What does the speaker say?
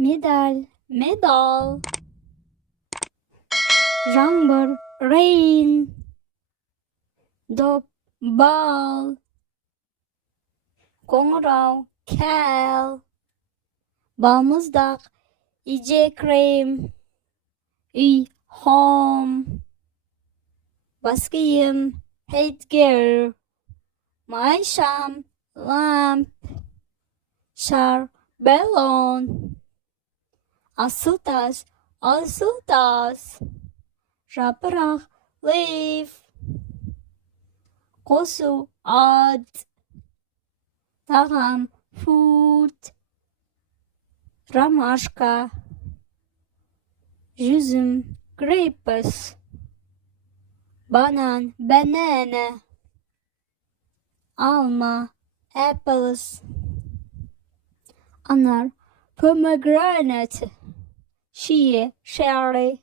Medal, medal. Жаңбыр, rain. Доп, ball. Қоңырау, cal. Балмұздақ, иже крем. Үй, home. Бас киім, headgear. Майшам, lamp. Шар, balloon. Асыл тас, жапырақ, leaf. Қосу, add. Тағам, food. Ромашка. Жүзім, grapes. Банан, banana. Alma, apples. Anar, pomegranate. Şiye, cherry.